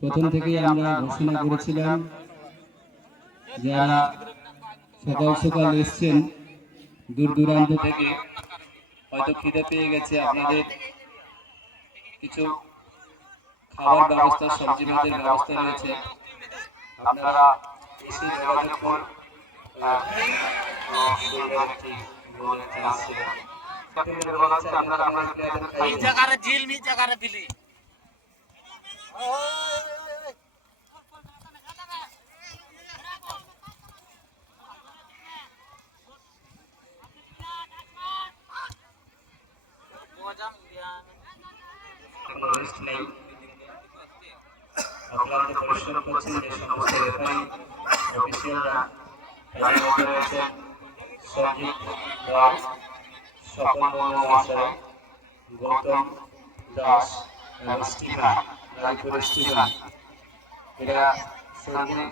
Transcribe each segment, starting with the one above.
প্রথম থেকেই আমরা ঘোষণা করেছিলাম যারা সকাল সকাল এসছেন, দূর দূরান্ত থেকে, হয়তো খিদে পেয়ে গেছে আপনাদের। কিছু খাবার ব্যবস্থা, সবজি ভাতের ব্যবস্থা রয়েছে। আপনারা সুন্দর একটি ভোজনের চান্স ছিল। অক্লান্ত পরিশ্রম করছেন গৌতম দাস এবং স্টিফান রায়পুর স্টিফান এরা সঙ্গে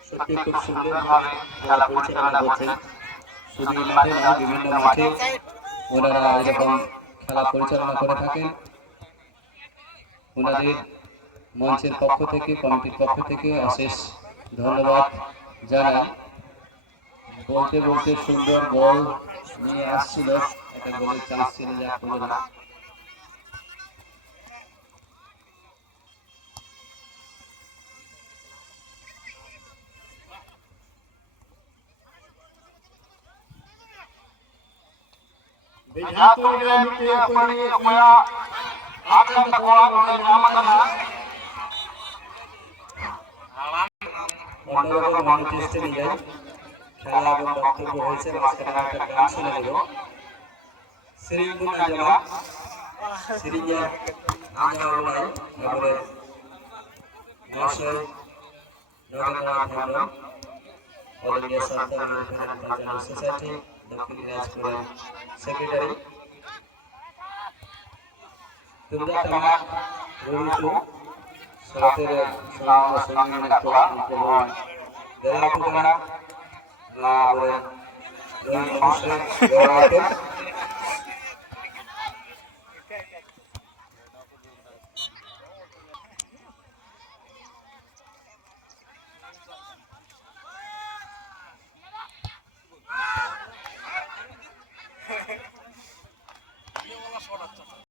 সত্যি খুব সুন্দরভাবে খেলা পরিচালনা করছেন। শুধু মাঠে বিভিন্ন মাঠে ওনারা এরকম খেলা পরিচালনা করে থাকেন। ওনাদের মঞ্চের পক্ষ থেকে, কমিটির পক্ষ থেকে অশেষ ধন্যবাদ জানাই। বলতে বলতে সুন্দর বল নিয়ে আসছিল। একটা গোলের চান্স ছিল যা না। অন্যরকম অন্য টেস্টে নিয়ে যাই খেলা এবং বক্তব্য হয়েছে মাঝখানে একটা গান শুনে নেব সিরিঙ্গুন আঞ্জমা সিরিঙ্গা আঞ্জমা উলাই আমাদের মহাশয় Rabindranath Hembram all India Santal welfare and cultural society দক্ষিণ দিনাজপুরের সেক্রেটারি। তোমরা তোমার রবিটু সাথের সঙ্গে সঙ্গে নাটক এবং দেওয়া পুরানা না বলে মহাশয় দেওয়া